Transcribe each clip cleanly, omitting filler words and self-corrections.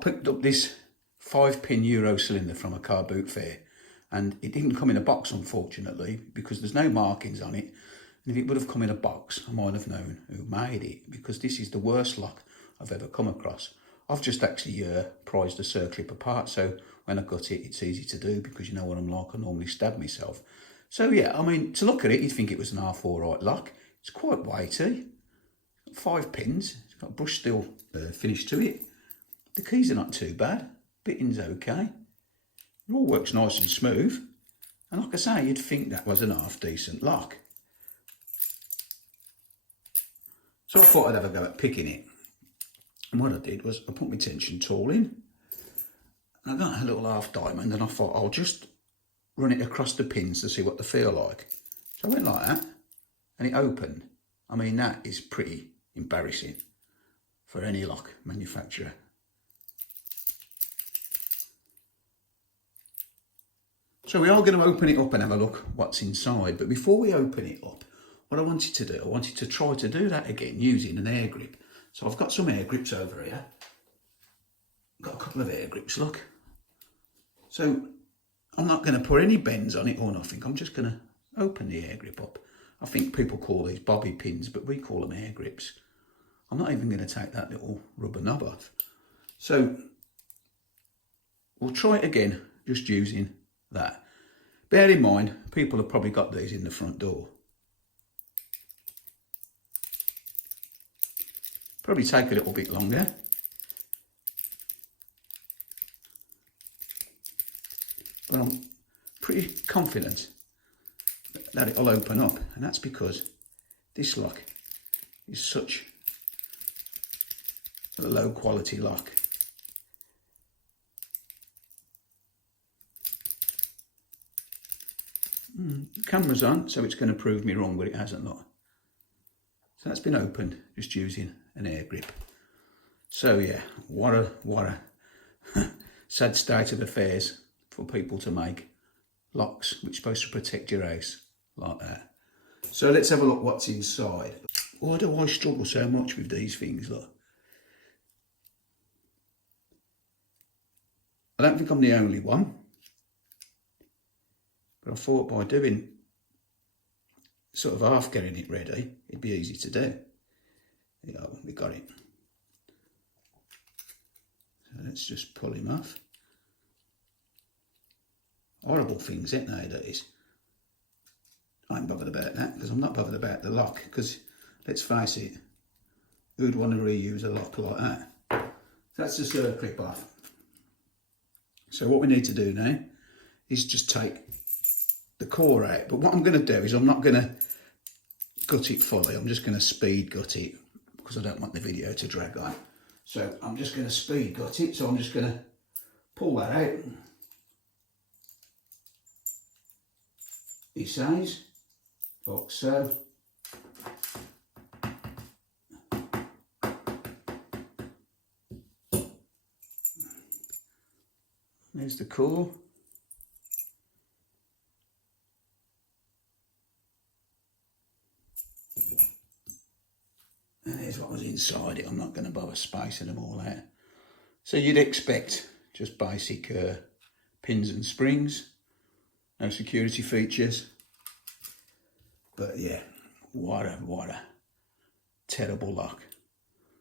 picked up this 5-pin Euro cylinder from a car boot fair, and it didn't come in a box, unfortunately, because there's no markings on it. And if it would have come in a box, I might have known who made it, because this is the worst lock I've ever come across. I've just actually prized the circlip apart, so when I got it, it's easy to do, because you know what I'm like, I normally stab myself. So yeah, I mean, to look at it, you'd think it was an R4 lock. It's quite weighty. 5 pins. It's got a brush steel finish to it. The keys are not too bad. Bitting's okay. It all works nice and smooth. And like I say, you'd think that was an half decent lock. So I thought I'd have a go at picking it. And what I did was I put my tension tool in. And I got a little half diamond, and I thought I'll just run it across the pins to see what they feel like. So I went like that, and it opened. I mean, that is pretty embarrassing for any lock manufacturer. So we are going to open it up and have a look what's inside. But before we open it up, what I wanted to do, I wanted to try to do that again using an air grip. So I've got some air grips over here. Got a couple of air grips, look. So I'm not going to put any bends on it or nothing. I'm just going to open the air grip up. I think people call these bobby pins, but we call them air grips. I'm not even going to take that little rubber knob off. So we'll try it again, just using that. Bear in mind, people have probably got these in the front door. Probably take a little bit longer. But I'm pretty confident that it'll open up, and that's because this lock is such a low quality lock. The camera's on, so it's going to prove me wrong, but it hasn't, look. So that's been opened just using an air grip. So yeah, what a sad state of affairs for people to make locks which are supposed to protect your house like that. So let's have a look what's inside. Why do I struggle so much with these things, look? I don't think I'm the only one. But I thought by doing sort of half getting it ready, it'd be easy to do. Yeah, we got it. So let's just pull him off. Horrible things, ain't nowadays. I ain't bothered about that, because I'm not bothered about the lock, because let's face it, who'd want to reuse a lock like that? So that's the circlip off. So what we need to do now is just take the core out. But what I'm going to do is I'm not going to gut it fully. I'm just going to speed gut it, because I don't want the video to drag on. So I'm just going to speed gut it. So I'm just going to pull that out. He says, like so. There's the core. And here's what was inside it. I'm not going to bother spacing them all out. So you'd expect just basic pins and springs. No security features. But yeah, what a terrible lock.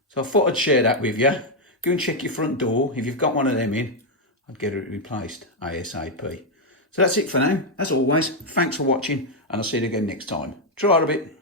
So I thought I'd share that with you. Go and check your front door. If you've got one of them in, I'd get it replaced ASAP. So that's it for now. As always, thanks for watching, and I'll see you again next time. Try it a bit.